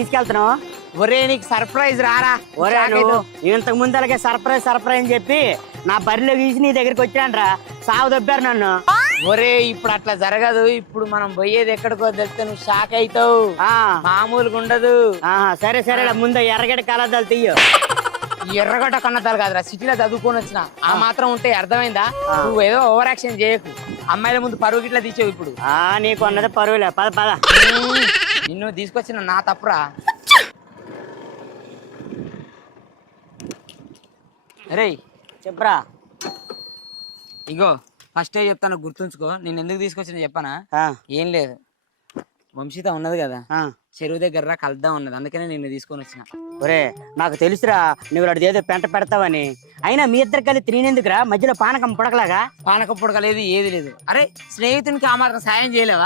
తీసుకెళ్తున్నావు? ఒరే నీకు సర్ప్రైజ్ రారా. ఒరే నువ్వు ఇంతకు ముందు అలాగే సర్ప్రైజ్ అని చెప్పి నా బరిలో గీసి నీ దగ్గరికి వచ్చానరా, సాగు దొబ్బారు నన్ను. ఒరే ఇప్పుడు అట్లా జరగదు. ఇప్పుడు మనం పోయేది ఎక్కడికో తెలిస్తే నువ్వు షాక్ అవుతావు. మామూలుగా ఉండదు. సరే సరే ముందు ఎర్రగడ్డ కలద్దాలు తీయు. ఎర్రగడ్డ కన్నదాలు కాదురా, సిటీలో చదువుకొని వచ్చిన ఆ మాత్రం ఉంటే అర్థమైందా? నువ్వు ఏదో ఓవర్ యాక్షన్ చేయకు. అమ్మాయిల ముందు పరువు గిట్లా తీసేవు. ఇప్పుడు నీకు అన్నది పరువులే, పద పద. నిన్ను తీసుకొచ్చిన నా తప్పురా. అరే చెప్పరా. ఇగో ఫస్ట్ చెప్తాను, గుర్తుంచుకో. నేను ఎందుకు తీసుకొచ్చిన చెప్పనా? ఏం లేదు, వంశీత ఉన్నది కదా చెరువు దగ్గర కలుద్దాం ఉన్నది, అందుకనే నిన్ను తీసుకొని వచ్చిన. ఒరే నాకు తెలుసురా నువ్వు అడిది ఏదో పెంట పెడతావని. అయినా మీ ఇద్దరు కలిసి తినేందుకురా మధ్యలో పానకం పుడకలాగా? పానకం పుడకలేదు, ఏది లేదు. అరే స్నేహితునికి ఆ మాత్రం సాయం చేయలేవా?